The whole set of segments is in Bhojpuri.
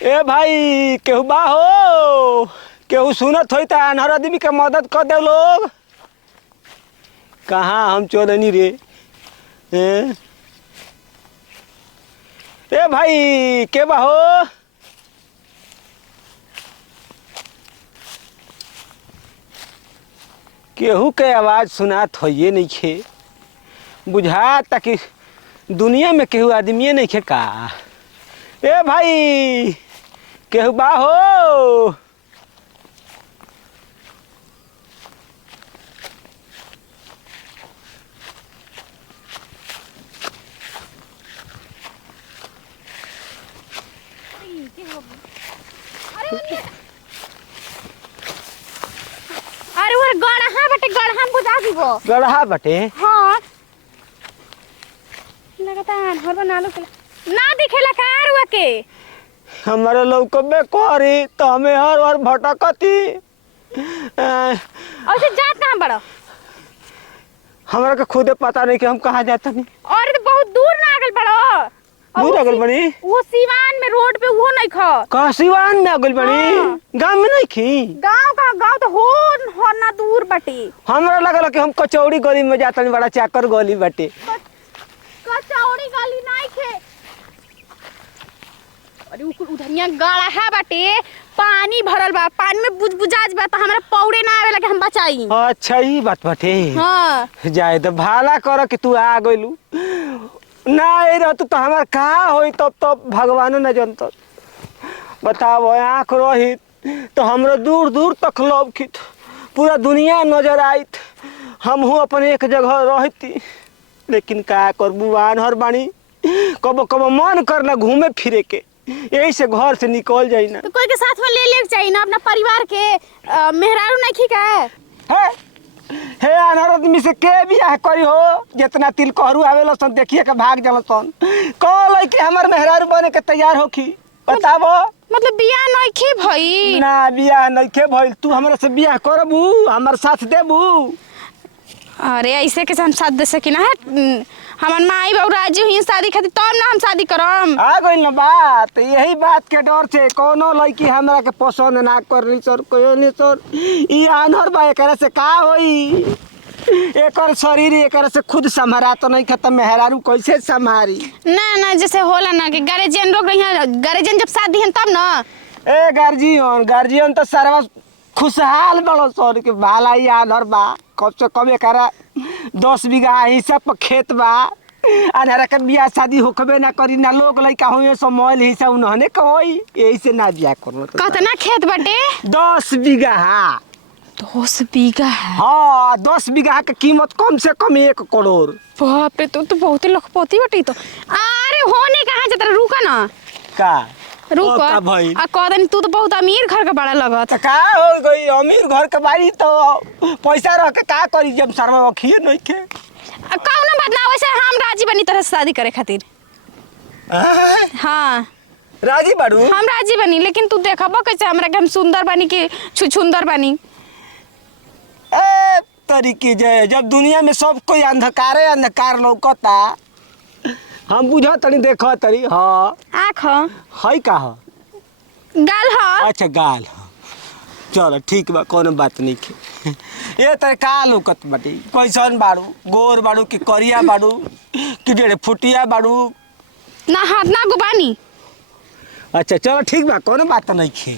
ए भाई केहू बा हो, केहू सुनत होई त अनहर आदमी के मदद कर दे लोग। कहाँ हम चोरनी रे। ए भाई के बा हो। केहू के आवाज सुनात होइए नहीं खे, बुझाता कि दुनिया में केहू आदमी नहीं खे का। ए भाई केहू बा हो। अरे वो गड़हा बटे गड़हा बुझा दीबो। गढ़ा बटे। हां लगता है हर बना लो ना दिखेला कार हुआ के हमारे लौकबे करी तो हमें हर बार भटकती। ऐसे जात कहां बड़ो? हमरा के खुदे पता नहीं कि हम कहाँ जाते नहीं। और तो बहुत दूर ना आगल बड़ो। दूर आगल बनी? वो सिवान में रोड पे वो नहीं खा। कहाँ सिवान में आगल बनी? गांव में नहीं खी? गांव का गांव तो हो ना दूर बटे। हमरा लगल कि हम कचौड़ी गली में जाते नहीं, बड़ा चाकर गली बटे। कचौड़ी गली नहीं खे। अरे उधनिया गाड़ा है बाटे, पानी भरल बा, पानी में बुझबुझाज बा तो हमरा पौड़े ना आवे लगे हम बचाई। अच्छा ई बात बाटे। हां जाए तो भाला कर कि तू आ गइलू, ना आई रहतू तो हमार का होई तब तब भगवानो न जानत। बताओ आँख रहित तो हमरो दूर दूर तक लौकित, पूरा दुनिया नजर आइत, हमहू अपन एक जगह रहती। लेकिन का करबू आनहर बानी, कबो कबो मन करना घूमे फिरे के, यही से घर से निकल जाई ना। तो कोई के साथ में ले चाहिए ना, अपना परिवार के मेहरारू नहीं खिका है। हे अनहर आदमी से के बियाह करी हो, जितना तिल कहरू आवेला सन देखिए के भाग जाला सन। कहलै कि हमर मेहरारू बने के तैयार होखी, बताबो। मतलब बियाह नहीं खे भई ना बियाह नहीं खे भइल, तू हमरा से बियाह करबू, हमर साथ देबू। अरे ऐसे के हम साथ दे सकी ना। हमन माई बाबू राजी हुई शादी खातिर तब ना हम शादी करम। आ गइल ना बात, यही बात के डर से कोनो लड़की हमरा के पसंद ना करली सर, कोई नहीं सर। ई आनहर बा, एकरा से का होई? एकर शरीर एकर से खुद संभारा तो नहीं, खत्म मेहरारू कैसे संभारी? ना ना जैसे होला ना कि गार्जियन रोक रही है, गार्जियन जब शादी है तब ना। ए गार्जियन तो सारा खुशहाल बड़ो सर के भाला ही आनहर बा। कम से कम एकरा 10 बीघा हिस्सा पर खेत बा। अनहरा के बियाह शादी होखबे ना करी ना, लोग लइका होए सो मोल हिस्सा उन्होंने के होई, यही से ना बियाह करनो। कितना खेत बटे? 10 बीघा। 10 बीघा है? हाँ 10 बीघा के कीमत कम से कम 1 करोड़। बाप रे, तो बहुत ही लखपति बटे तो। अरे होने कहाँ जाता, रुका ना। का रुक आ कहदनी तू तो बहुत अमीर घर का बड़ा लगत। का हो गई अमीर घर के बारी तो पैसा रह के का करी जब सरवा अखिए नहीं के। कौनो बात ना, वैसे हम राजी बनी तरह शादी करे खातिर। हाँ राजी बाड़ू? हम राजी बनी, लेकिन तू देखबो कैसे हमरा के हम सुंदर बनी कि छुछुंदर बनी। ए तरीके जब दुनिया में सब कोई अंधकारे अंधकार लौकता, हम बुझा तनी देखा तरी। हाँ आँख है का हो? गाल ह। अच्छा गाल हो, चलो ठीक बा, कोनो बात नहीं के। ये तर का लौकत बाटी? कैसन बाड़ू? गोर बाड़ू कि करिया बाड़ू कि 1.5 फुटिया बाड़ू? ना हाथ ना गुबानी। अच्छा चलो ठीक बा, कोनो बात नहीं के।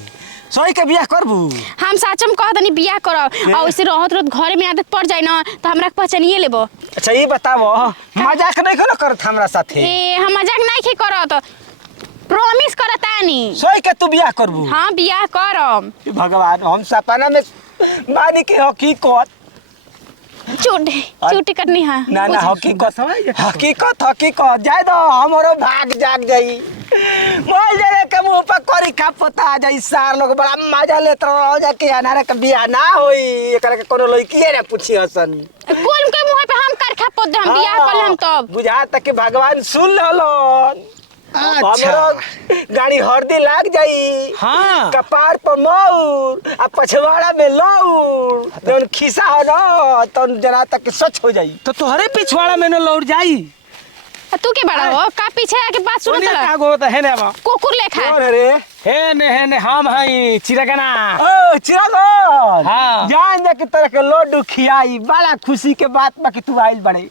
सोई के बियाह करबू? हम साचम कहतनी बियाह करब, और वैसे रहत रहत घरे में आदत पड़ जाए ना तो हमरा के पहचानिए लेबो। अच्छा ये बताओ, मजाक नहीं करो करत हमरा साथे? ए हम मजाक नहीं खे करत, प्रॉमिस करतानी। सोई के तू बियाह करबू? हां बियाह करम। भगवान, हम सपना में बानी के हकीकत चूटी करनी है ना ना, हकीकत जाए दो, हमरो भाग जाग जाई। मोल जरे के मुंह पर करी खा पता जाई, सार लोग बड़ा मजा लेत रहो जाके अनारा के बियाह ना होई, एकरा के कोनो लड़की रे पूछी हसन कोन के मुंह पे हम कर खा पद हम बियाह कर हम तब बुझा तक के भगवान सुन ललन। अच्छा गाड़ी हरदी लाग जाई। हाँ कपार पर मौर आ पछवाड़ा में लौर, जौन खिसा हो न तौन जना तक सच हो जाई। तो तोहरे पिछवाड़ा में न लौट जाई। तू के बड़ा हो का पीछे आके बात सुनत सोनिया रह का गो त हेने बा कुकुर लेखा कौन है रे? हेने हम हई चिरगना। ओ चिरागन। हाँ। जान जा कि तरह के लड्डू खियाई, बड़ा खुशी के बात बा कि तू आइल बड़े।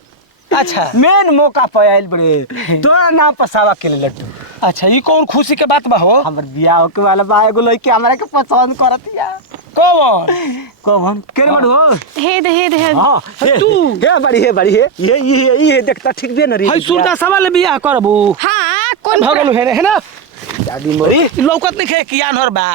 अच्छा मेन मौका पे आइल बड़े, तोरा नाम पर सावा के लड्डू। अच्छा ई कौन खुशी के बात बा हो? हमर बियाह के वाला बा, एगो लड़की हमरा के पसंद करतिया। कौन? कौन के बड़ू हो? हे हां तू? हे बड़ी है ये देखता ठीक बे न रे। हई सुरदा सवाल बियाह करबू? हां कौन भगलू हेने है ना? दादी मोरी लौकत नहीं खे कियान हर बा।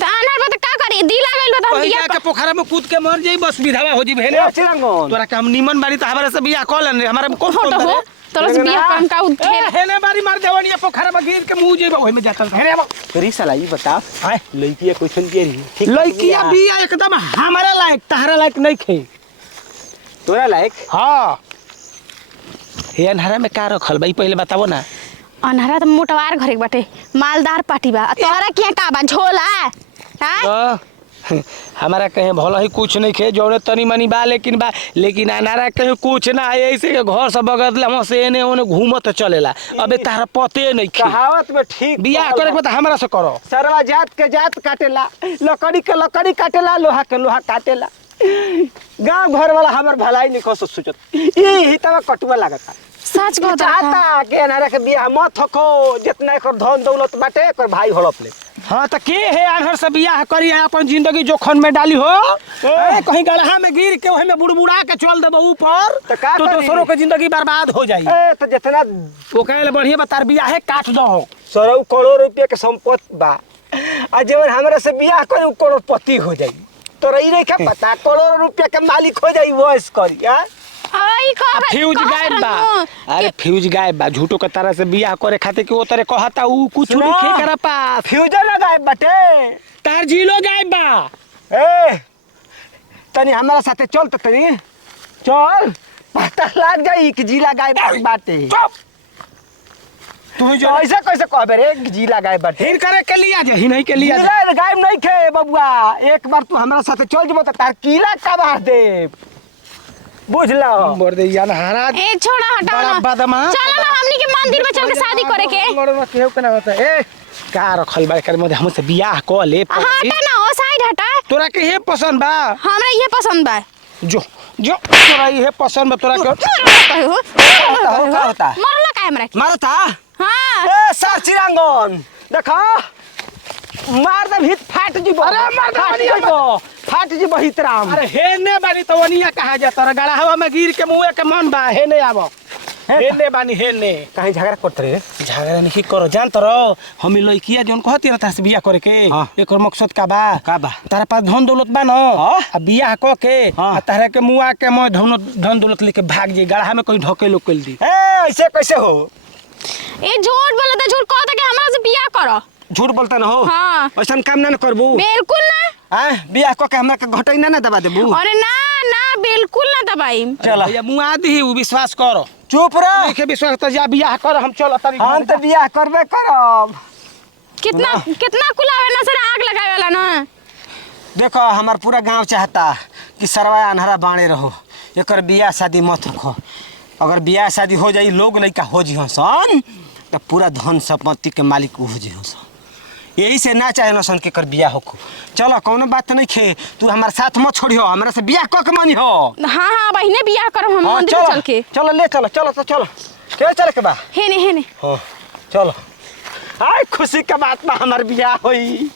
तानर बत का करी दी लागल बा हम कहीं बिया जाके पोखरा में कूद के मर जाई बस विधवा हो जी हेने। ए चिरंगन तोरा के हम निमन बाड़ी त हमरा से बियाह कर लेन रे, हमरा में कौन फोटो हो तोरा से बिया काम का उठे हेने बारी मार देवनी पोखरा में गिर के मुंह जेबा ओहि में जातल हेने बा। करी साला ई बता, हाय लड़की क्वेश्चन के रही ठीक लड़किया बिया एकदम हमारा लायक तहरा लायक नहीं खे। तोरा लायक? हां हे अनहरा में का रखल भाई पहले बताओ ना। अनहरा त मोटवार घरे के बाटे, मालदार पाटी बा। तोरा किया का बा झोला हां हमारा कहे भला ही कुछ नहीं खे, जौने तनी मनी बा लेकिन अनारा कहे कुछ ना है। ऐसे के घर से बगल हम से एने ओने घूमत चलेला। अबे तारा पते नहीं खे। कहावत में ठीक बियाह करे के बता हमरा से करो। सरवा जात के जात काटेला, लकड़ी के लकड़ी काटेला, लोहा के लोहा काटेला। गांव घर वाला हमर भलाई नहीं खोस सोचत ई ही तब कटुआ लागता। सच कहता चाहता के अनारा के बियाह मत हको, जितना एकर धन दौलत बाटे एकर भाई हड़प ले। हाँ तो के है अनहर से बियाह करी है अपन जिंदगी जोखन में डाली हो। कहीं गड्ढा में गिर के वही में बुड़बुड़ा के चल देबो ऊपर तो का तो करी? दोसरों के जिंदगी बर्बाद हो जाई। ए तो जितना वो कहे बढ़िया बता बियाह है काट दो। 100 करोड़ रुपया के संपत्ति बा, आ जवन हमरा से बियाह करे उ करोड़पति हो जाई। तोरा ई नहीं के पता करोड़ रुपया के मालिक हो जाई वैस करी। हां आई का फ्यूज गायब बा। अरे फ्यूज गायब बा, झूठो के तरह से बियाह करे खातिर के वो तरह कहता ऊ कुछ सुनो। नहीं करा पास। फ्यूजर लगाए बटे तार जिलो गायब बा। ए तनी हमारा साथे चल त तनी चल, पता लग जाई कि जिला गायब बाटे। तू जो ऐसे कैसे कहबे रे कि जिला गायब बाटे? हिर करे के लिया जे ही नहीं के लिया जे। जिला गायब नहीं खे बबुआ, एक बार तू हमारा साथे चल जबो त तार किला कबार दे, बुझला? बोल दे यार हारा ए छोड़ा हटा बड़ा ना बदमाश। चलो ना हमनी के मंदिर में चल के शादी करे के। बड़ा केहू के ना होता ए का रखल बा कर में हमसे बियाह क ले। हटा ना ओ साइड हटा। तोरा के ये पसंद बा? हमरा ये पसंद बा। जो जो तोरा ये पसंद बा तोरा के का होता? मरला का हमरा के? मारता? हां ए सर चिरंगन देखा मार दे भीत फाट जीबो। अरे मार दे फाट बनिया जीबो, फाट जीबो हितराम। अरे हेने बानी तो वनिया कहा जाता रे गड़ा हवा में गिर के मुंह के मन बा हेने आबो। हेने बानी हेने कहीं झगड़ा करत रे? झगड़ा नहीं करो जान तो रहो हम लइकिया जोन कहती रहता से बियाह करे के हाँ। एकर मकसद का बा? का बा? तारा पास धन दौलत बा न हाँ। आ बियाह क के हाँ। आ तारा के मुआ के मैं धन दौलत लेके भाग जाई गड़ा में कहीं ढके लोग कल दी। ए ऐसे कैसे हो? ए झूठ बोलता, झूठ कहता कि हमरा से बियाह करो। झूठ बोलता न हो? हाँ। ऐसन काम ना करबू। बिल्कुल ना। हां बियाह क के हमरा के घटई ना दबा देबू। अरे ना ना बिल्कुल ना दबाई। चलो भैया मुआ दी उ विश्वास करो। चुप रह। नहीं के विश्वास तो जा बियाह कर हम चल तारी हम तो बियाह करबे करब। कितना कितना कुलावे ना सर आग लगावे वाला ना। देखो हमार पूरा गांव चाहता कि सरवा अनहरा बाणे रहो, एकर बियाह शादी मत रखो। अगर बियाह शादी हो जाई लोग लइका हो जी हसन तो पूरा धन संपत्ति के मालिक हो जी हसन। यही से ना चाहे नसन के कर बियाह हो। चलो कौनो बात नहीं खे, तू हमारे साथ मत छोड़ियो, हमरा से बियाह क के मानी हो। हां हां बहिने बियाह करब हम मंदिर में चल के। चलो ले चलो चलो तो चलो के चल के बा। हेने हेने हां चलो। आय खुशी के बात बा हमार बियाह होई।